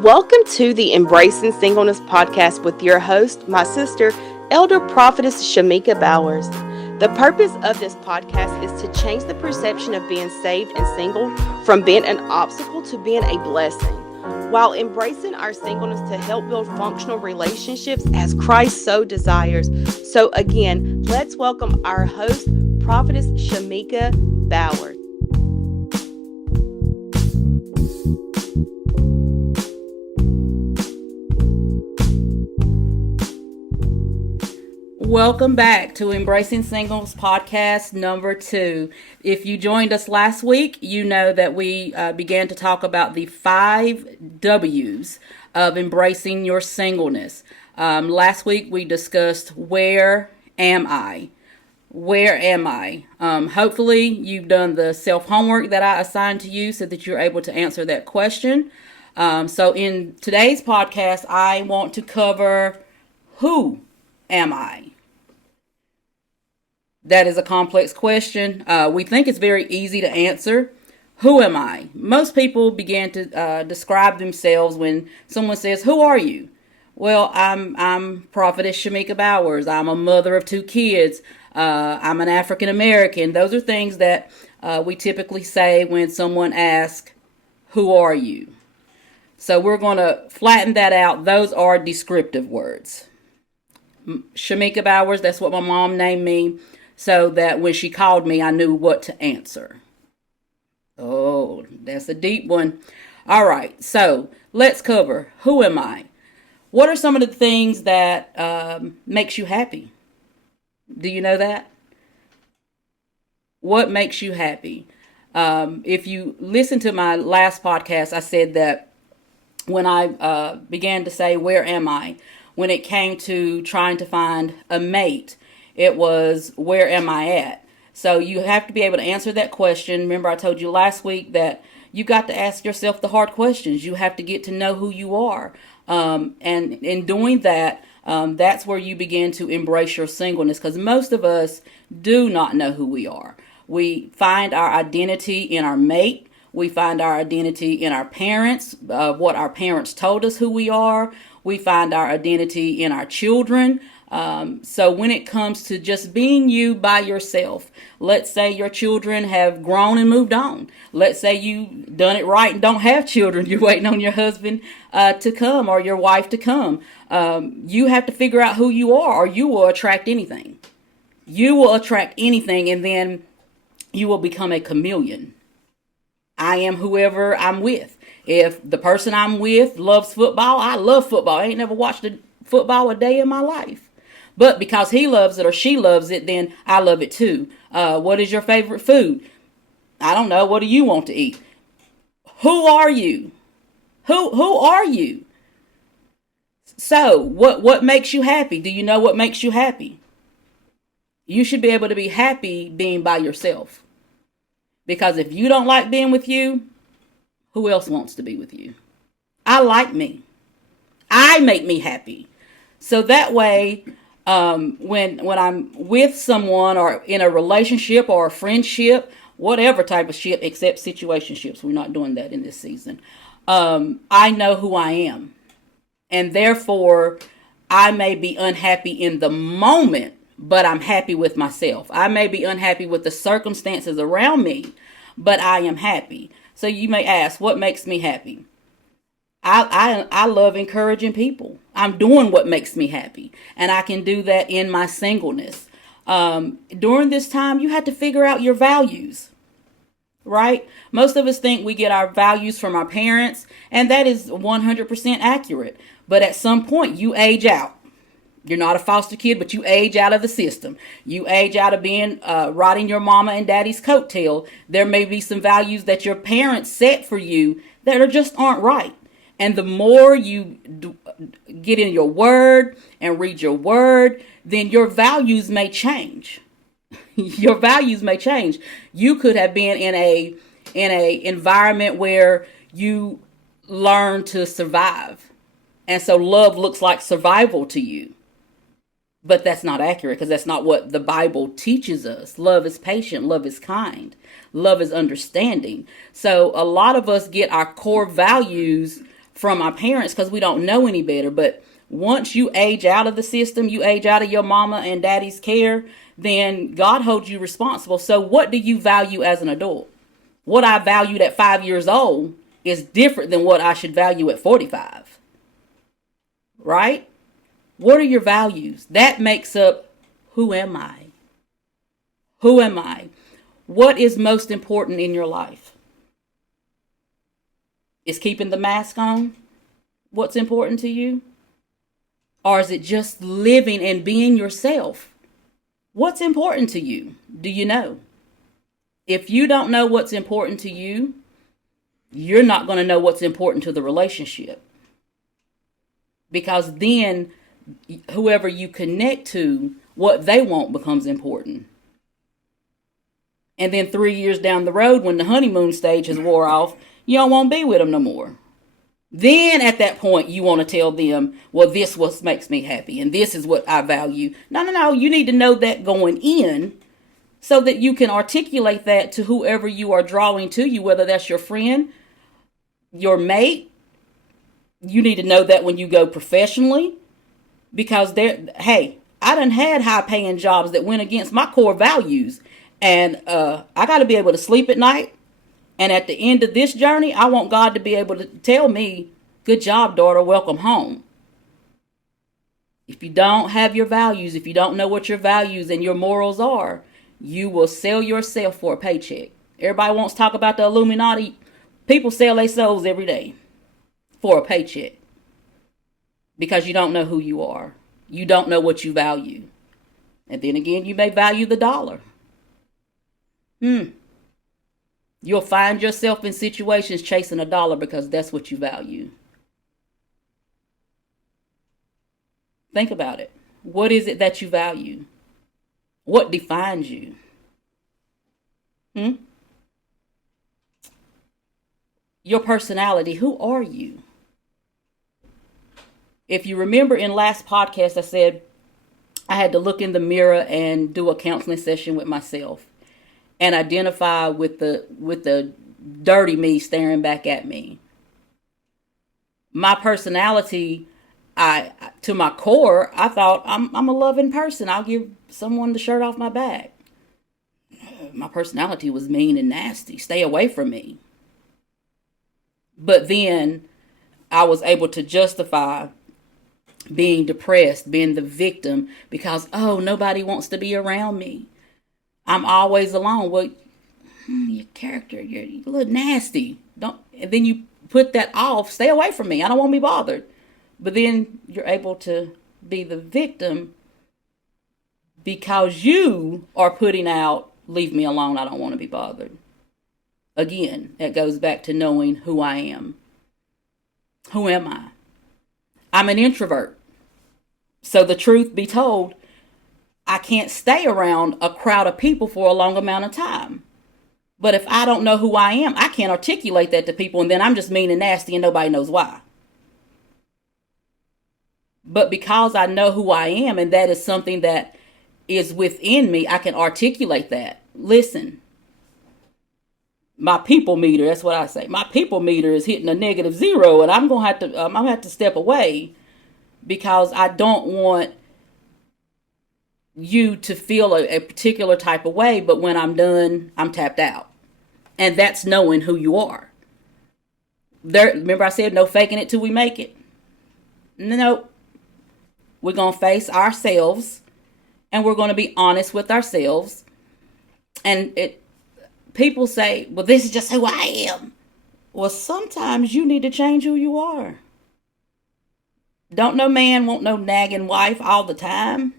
Welcome to the Embracing Singleness podcast with your host, my sister, Elder Prophetess Shamika Bowers. The purpose of this podcast is to change the perception of being saved and single from being an obstacle to being a blessing, while embracing our singleness to help build functional relationships as Christ so desires. So again, let's welcome our host, Prophetess Shamika Bowers. Welcome back to Embracing Singles podcast number 2. If you joined us last week, you know that we began to talk about the 5 W's of embracing your singleness. Last week we discussed where am I? Where am I? Hopefully you've done the self-homework that I assigned to you so that you're able to answer that question. So in today's podcast, I want to cover who am I? That is a complex question. We think it's very easy to answer. Who am I? Most people begin to describe themselves when someone says, "Who are you?" Well, I'm Prophetess Shamika Bowers. I'm a mother of 2 kids. I'm an African American. Those are things that we typically say when someone asks, "Who are you?" So we're going to flatten that out. Those are descriptive words. Shamika Bowers, that's what my mom named me, so that when she called me, I knew what to answer. Oh, that's a deep one. All right, so let's cover who am I? What are some of the things that makes you happy? Do you know that? What makes you happy? If you listen to my last podcast, I said that when I began to say, where am I? When it came to trying to find a mate, it was, where am I at? So you have to be able to answer that question. Remember, I told you last week that you got to ask yourself the hard questions. You have to get to know who you are. And in doing that, that's where you begin to embrace your singleness, because most of us do not know who we are. We find our identity in our mate. We find our identity in our parents, what our parents told us who we are. We find our identity in our children. So when it comes to just being you by yourself, let's say your children have grown and moved on. Let's say you've done it right and don't have children. You're waiting on your husband to come or your wife to come. You have to figure out who you are, or you will attract anything. You will attract anything, and then you will become a chameleon. I am whoever I'm with. If the person I'm with loves football, I love football. I ain't never watched football a day in my life. But because he loves it or she loves it, then I love it too. What is your favorite food? I don't know. What do you want to eat? Who are you? Who are you? So what makes you happy? Do you know what makes you happy? You should be able to be happy being by yourself. Because if you don't like being with you, who else wants to be with you? I like me. I make me happy. So that way, when I'm with someone or in a relationship or a friendship, whatever type of ship, except situationships, we're not doing that in this season. I know who I am. And therefore, I may be unhappy in the moment, but I'm happy with myself. I may be unhappy with the circumstances around me, but I am happy. So you may ask, what makes me happy? I love encouraging people. I'm doing what makes me happy. And I can do that in my singleness. During this time, you have to figure out your values, right? Most of us think we get our values from our parents, and that is 100% accurate. But at some point, you age out. You're not a foster kid, but you age out of the system. You age out of being riding your mama and daddy's coattail. There may be some values that your parents set for you that just aren't right. And the more you get in your word and read your word, then your values may change. Your values may change. You could have been in a environment where you learn to survive. And so love looks like survival to you. But that's not accurate, because that's not what the Bible teaches us. Love is patient. Love is kind. Love is understanding. So a lot of us get our core values from our parents because we don't know any better. But once you age out of the system, you age out of your mama and daddy's care, then God holds you responsible. So what do you value as an adult? What I valued at 5 years old is different than what I should value at 45. Right? What are your values? That makes up who am I? Who am I? What is most important in your life? Is keeping the mask on what's important to you? Or is it just living and being yourself? What's important to you? Do you know? If you don't know what's important to you, you're not going to know what's important to the relationship. Because then whoever you connect to, what they want becomes important. And then 3 years down the road, when the honeymoon stage has wore off, you don't want to be with them no more. Then at that point, you want to tell them, well, this is what makes me happy and this is what I value. No. You need to know that going in so that you can articulate that to whoever you are drawing to you, whether that's your friend, your mate. You need to know that when you go professionally, because hey, I done had high paying jobs that went against my core values. And I got to be able to sleep at night. And at the end of this journey, I want God to be able to tell me, good job, daughter, welcome home. If you don't have your values, if you don't know what your values and your morals are, you will sell yourself for a paycheck. Everybody wants to talk about the Illuminati. People sell their souls every day for a paycheck because you don't know who you are. You don't know what you value. And then again, you may value the dollar. You'll find yourself in situations chasing a dollar because that's what you value. Think about it. What is it that you value? What defines you? Your personality. Who are you? If you remember in last podcast, I said I had to look in the mirror and do a counseling session with myself and identify with the dirty me staring back at me. My personality, to my core, I thought I'm a loving person. I'll give someone the shirt off my back. My personality was mean and nasty. Stay away from me. But then I was able to justify being depressed, being the victim, because, nobody wants to be around me. I'm always alone. Well, your character, you're a little nasty. And then you put that off. Stay away from me. I don't want to be bothered. But then you're able to be the victim because you are putting out, leave me alone. I don't want to be bothered. Again, that goes back to knowing who I am. Who am I? I'm an introvert. So the truth be told, I can't stay around a crowd of people for a long amount of time. But if I don't know who I am, I can't articulate that to people, and then I'm just mean and nasty and nobody knows why. But because I know who I am, and that is something that is within me, I can articulate that. Listen, my people meter, that's what I say. My people meter is hitting a -0, and I'm gonna have to step away because I don't want you to feel a particular type of way, but when I'm done, I'm tapped out. And that's knowing who you are. Remember I said no faking it till we make it? No. We're going to face ourselves and we're going to be honest with ourselves. And people say, well, this is just who I am. Well, sometimes you need to change who you are. Don't no man want no nagging wife all the time.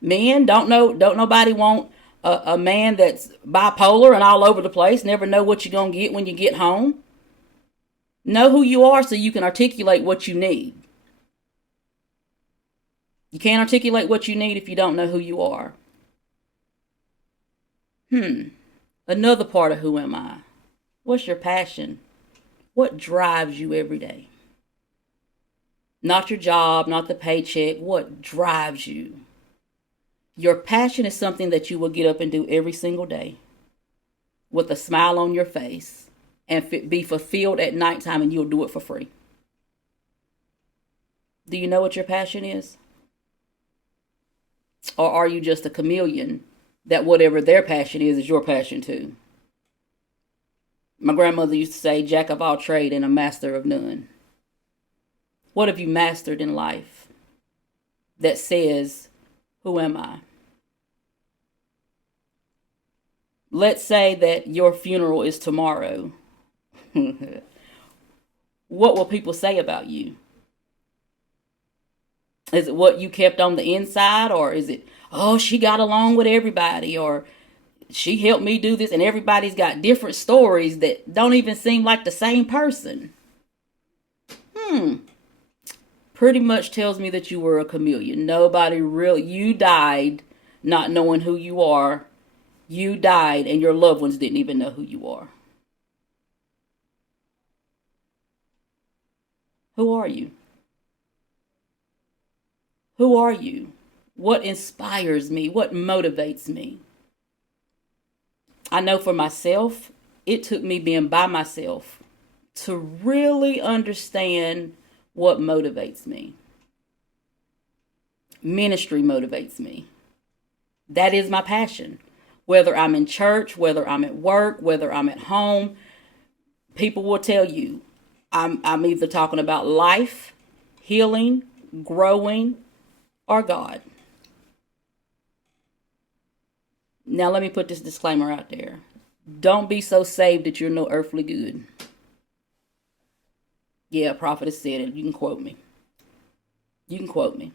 Men, don't nobody want a man that's bipolar and all over the place, never know what you're going to get when you get home. Know who you are so you can articulate what you need. You can't articulate what you need if you don't know who you are. Another part of who am I? What's your passion? What drives you every day? Not your job, not the paycheck. What drives you? Your passion is something that you will get up and do every single day with a smile on your face and be fulfilled at nighttime, and you'll do it for free. Do you know what your passion is? Or are you just a chameleon that whatever their passion is your passion too? My grandmother used to say, jack of all trade and a master of none. What have you mastered in life that says, who am I? Let's say that your funeral is tomorrow. What will people say about you? Is it what you kept on the inside, or is it, oh, she got along with everybody, or she helped me do this, and everybody's got different stories that don't even seem like the same person? Pretty much tells me that you were a chameleon. You died not knowing who you are. You died and your loved ones didn't even know who you are. Who are you? Who are you? What inspires me? What motivates me? I know for myself, it took me being by myself to really understand what motivates me. Ministry motivates me. That is my passion. Whether I'm in church, whether I'm at work, whether I'm at home, people will tell you I'm either talking about life, healing, growing, or God. Now let me put this disclaimer out there. Don't be so saved that you're no earthly good. Yeah, prophetess said it. You can quote me. You can quote me.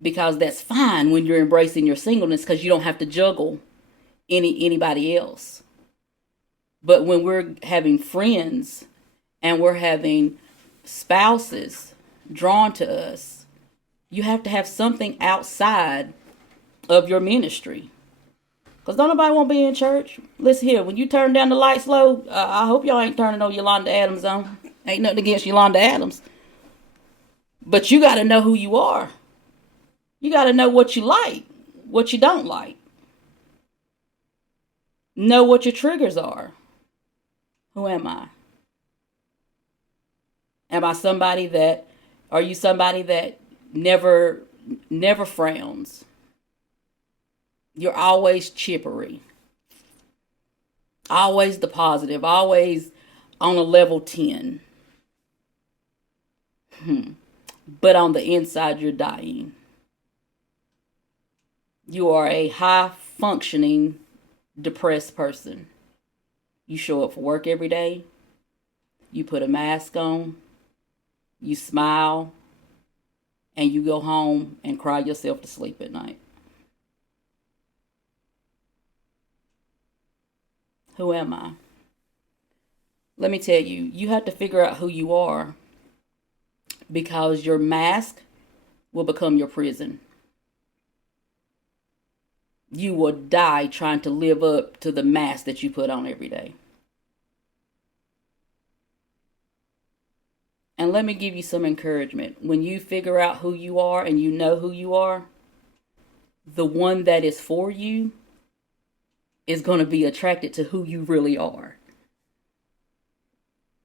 Because that's fine when you're embracing your singleness, because you don't have to juggle anybody else. But when we're having friends and we're having spouses drawn to us, you have to have something outside of your ministry. Because don't nobody want to be in church. Listen here, when you turn down the lights low, I hope y'all ain't turning no Yolanda Adams on. Ain't nothing against Yolanda Adams. But you got to know who you are. You got to know what you like, what you don't like. Know what your triggers are. Who am I? Are you somebody that never frowns? You're always chippery. Always the positive. Always on a level 10. But on the inside, you're dying. You are a high functioning, depressed person. You show up for work every day. You put a mask on. You smile. And you go home and cry yourself to sleep at night. Who am I? Let me tell you, you have to figure out who you are, because your mask will become your prison. You will die trying to live up to the mask that you put on every day. And let me give you some encouragement. When you figure out who you are and you know who you are, the one that is for you is going to be attracted to who you really are.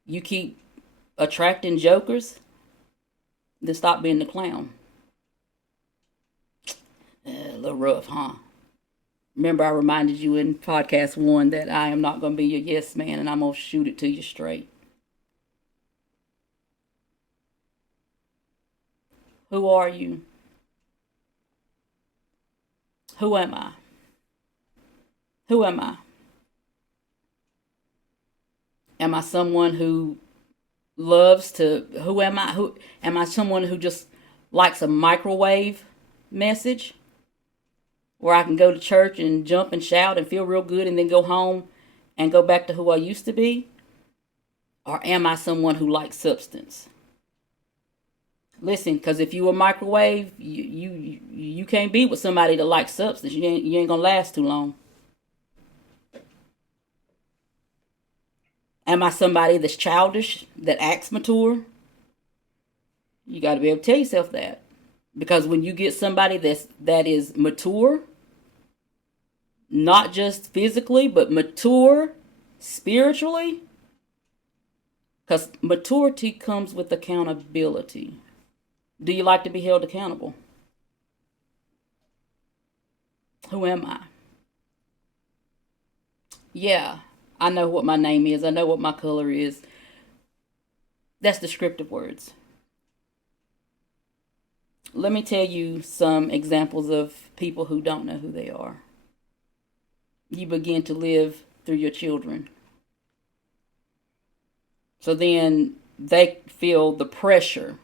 You keep attracting jokers, then stop being the clown. A little rough, huh? Remember, I reminded you in podcast 1 that I am not going to be your yes man, and I'm going to shoot it to you straight. Who are you? Who am I? Who am I? Am I someone who loves to, who am I? Who am I? Someone who just likes a microwave message where I can go to church and jump and shout and feel real good and then go home and go back to who I used to be? Or am I someone who likes substance? Listen, because if you a microwave, you can't be with somebody that likes substance. You ain't gonna last too long. Am I somebody that's childish, that acts mature? You got to be able to tell yourself that. Because when you get somebody that is mature, not just physically, but mature Spiritually, because maturity comes with accountability. Do you like to be held accountable? Who am I? Yeah, I know what my name is. I know what my color is. That's descriptive words. Let me tell you some examples of people who don't know who they are. You begin to live through your children. So then they feel the pressure.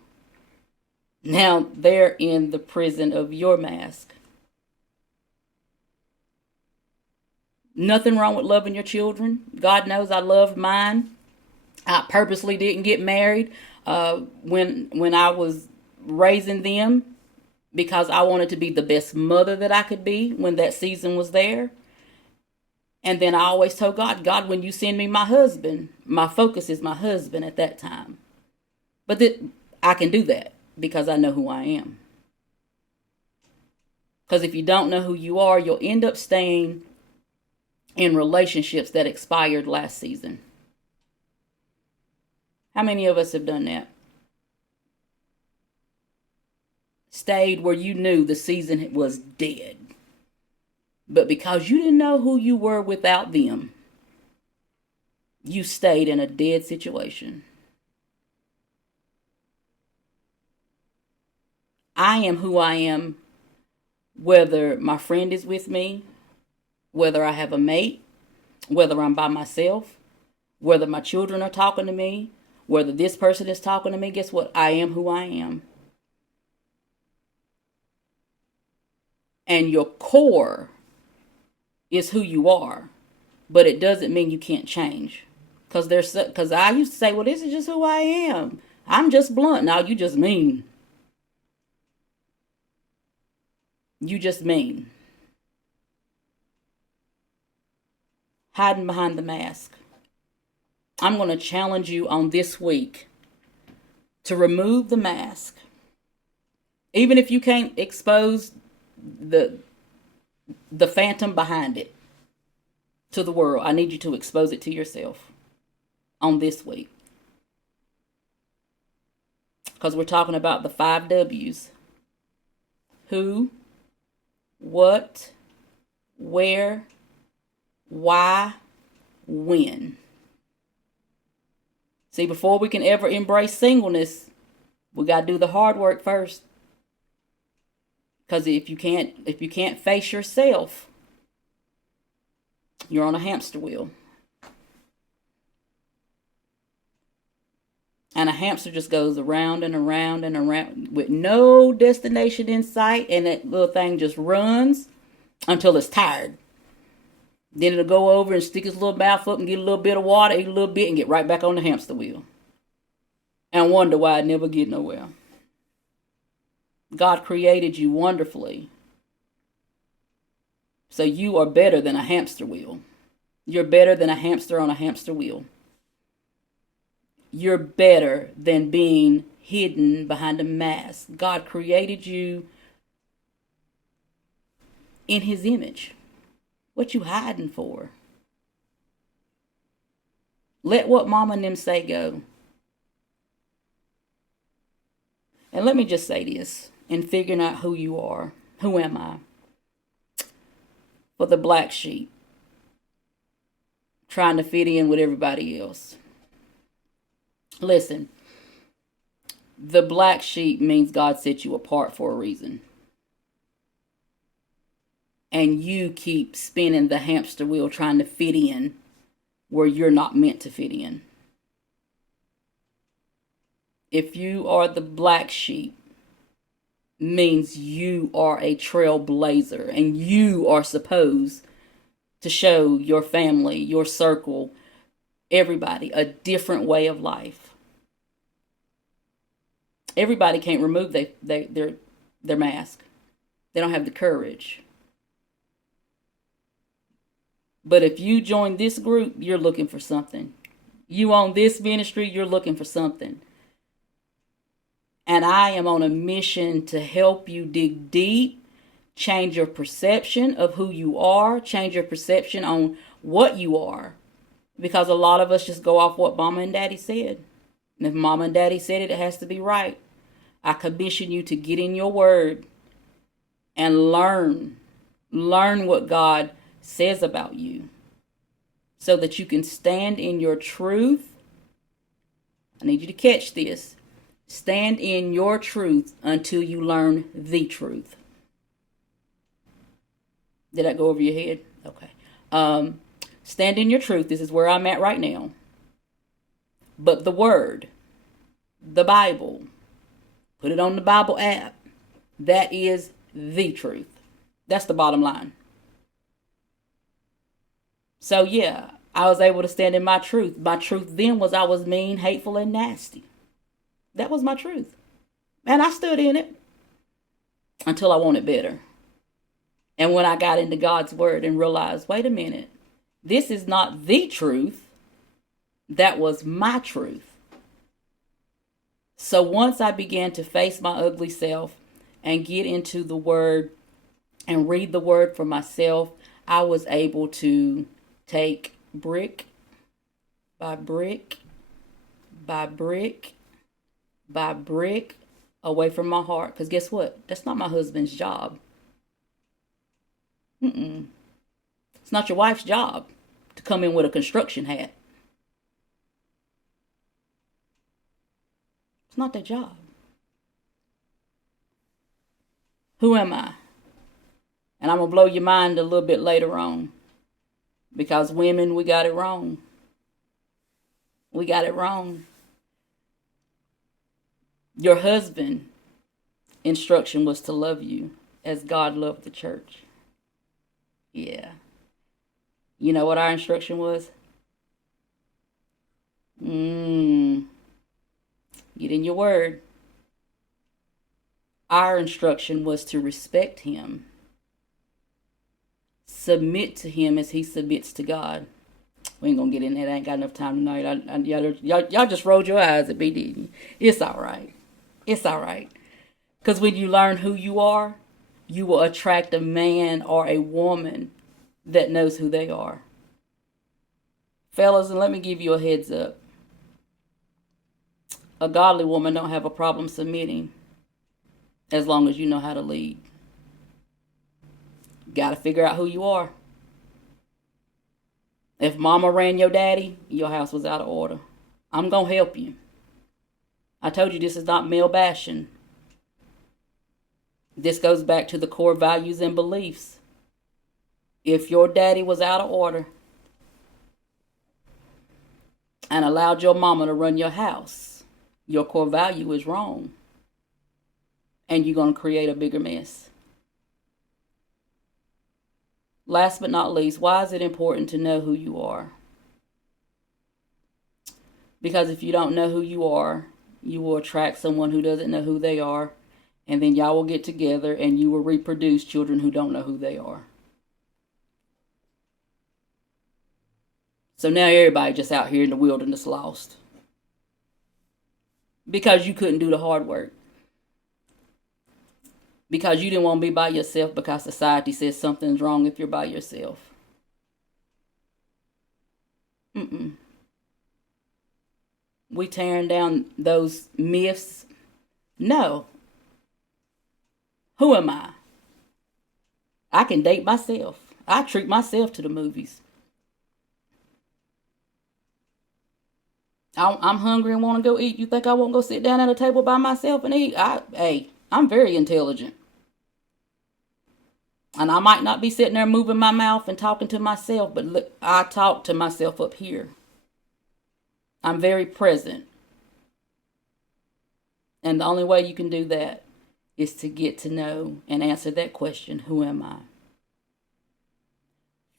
Now they're in the prison of your mask. Nothing wrong with loving your children. God knows I loved mine. I purposely didn't get married when I was raising them because I wanted to be the best mother that I could be when that season was there. And then I always told God, God, when you send me my husband, my focus is my husband at that time. But I can do that because I know who I am. Because if you don't know who you are, you'll end up staying in relationships that expired last season. How many of us have done that? Stayed where you knew the season was dead. But because you didn't know who you were without them, you stayed in a dead situation. I am who I am, whether my friend is with me, whether I have a mate, whether I'm by myself, whether my children are talking to me, whether this person is talking to me. Guess what? I am who I am. And your core is who you are, but it doesn't mean you can't change. Because I used to say, well, this is just who I am. I'm just blunt. Now you just mean. You just mean. Hiding behind the mask. I'm going to challenge you on this week to remove the mask. Even if you can't expose the phantom behind it to the world, I need you to expose it to yourself on this week. Because we're talking about the 5 W's. Who, what, where, why, when. See, before we can ever embrace singleness, we got to do the hard work first. Because if you can't face yourself, you're on a hamster wheel. And a hamster just goes around and around and around with no destination in sight, and that little thing just runs until it's tired. Then it'll go over and stick its little mouth up and get a little bit of water, eat a little bit, and get right back on the hamster wheel. And wonder why it never get nowhere. God created you wonderfully. So you are better than a hamster wheel. You're better than a hamster on a hamster wheel. You're better than being hidden behind a mask. God created you in his image. What you hiding for? Let what mama and them say go. And let me just say this, in figuring out who you are. Who am I? For the black sheep, trying to fit in with everybody else. Listen, the black sheep means God set you apart for a reason. And you keep spinning the hamster wheel trying to fit in where you're not meant to fit in. If you are the black sheep, means you are a trailblazer and you are supposed to show your family, your circle, everybody a different way of life. Everybody can't remove their mask. They don't have the courage. But if you join this group, you're looking for something. You own this ministry, you're looking for something. And I am on a mission to help you dig deep, change your perception of who you are, change your perception on what you are. Because a lot of us just go off what mama and daddy said. And if mama and daddy said it, it has to be right. I commission you to get in your word and learn. Learn what God says about you so that you can stand in your truth. I need you to catch this. Stand in your truth until you learn the truth. Did that go over your head? Okay. Stand in your truth. This is where I'm at right now. But the word, the Bible, put it on the Bible app. That is the truth. That's the bottom line. So yeah, I was able to stand in my truth. My truth then was I was mean, hateful, and nasty. That was my truth. And I stood in it until I wanted better. And when I got into God's word and realized, wait a minute, this is not the truth. That was my truth. So once I began to face my ugly self and get into the word and read the word for myself, I was able to take brick by brick by brick by brick away from my heart. Because guess what? That's not my husband's job. It's not your wife's job to come in with a construction hat. It's not their job. Who am I? And I'm going to blow your mind a little bit later on. Because women, we got it wrong. We got it wrong. Your husband instruction was to love you as God loved the church. Yeah. You know what our instruction was? Get in your word. Our instruction was to respect him. Submit to him as he submits to God. We ain't gonna get in that. I ain't got enough time tonight. Y'all just rolled your eyes at me, didn't you? It's all right. It's all right. Because when you learn who you are, you will attract a man or a woman that knows who they are. Fellas, and let me give you a heads up. A godly woman don't have a problem submitting as long as you know how to lead. Got to figure out who you are. If mama ran your daddy, your house was out of order. I'm going to help you. I told you this is not male bashing. This goes back to the core values and beliefs. If your daddy was out of order and allowed your mama to run your house, your core value is wrong. And you're going to create a bigger mess. Last but not least, why is it important to know who you are? Because if you don't know who you are, you will attract someone who doesn't know who they are. And then y'all will get together and you will reproduce children who don't know who they are. So now everybody just out here in the wilderness lost. Because you couldn't do the hard work. Because you didn't want to be by yourself because society says something's wrong if you're by yourself. We tearing down those myths. No. Who am I? I can date myself. I treat myself to the movies. I'm hungry and want to go eat. You think I won't go sit down at a table by myself and eat? I'm very intelligent. And I might not be sitting there moving my mouth and talking to myself, but look, I talk to myself up here. I'm very present. And the only way you can do that is to get to know and answer that question, who am I?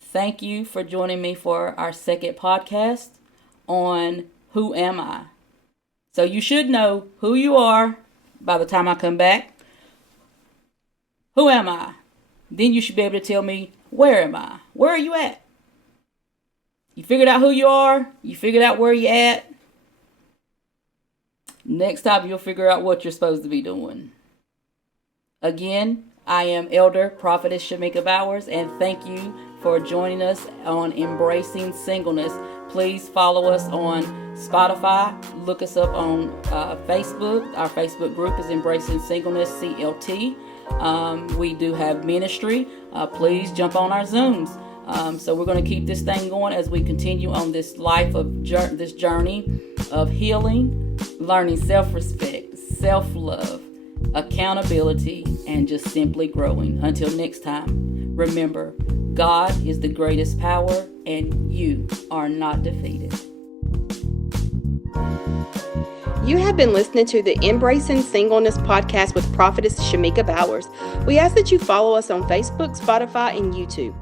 Thank you for joining me for our second podcast on who am I? So you should know who you are by the time I come back. Who am I? Then you should be able to tell me, where am I? Where are you at? You figured out who you are. You figured out where you're at. Next time you'll figure out what you're supposed to be doing. Again, I am Elder Prophetess Shamika Bowers, and thank you for joining us on Embracing Singleness. Please follow us on Spotify. Look us up on Facebook. Our Facebook group is Embracing Singleness CLT. We do have ministry. Please jump on our Zooms. So we're going to keep this thing going as we continue on this life of this journey of healing, learning self-respect, self-love, accountability, and just simply growing. Until next time, remember, God is the greatest power, and you are not defeated. You have been listening to the Embracing Singleness podcast with Prophetess Shamika Bowers. We ask that you follow us on Facebook, Spotify, and YouTube.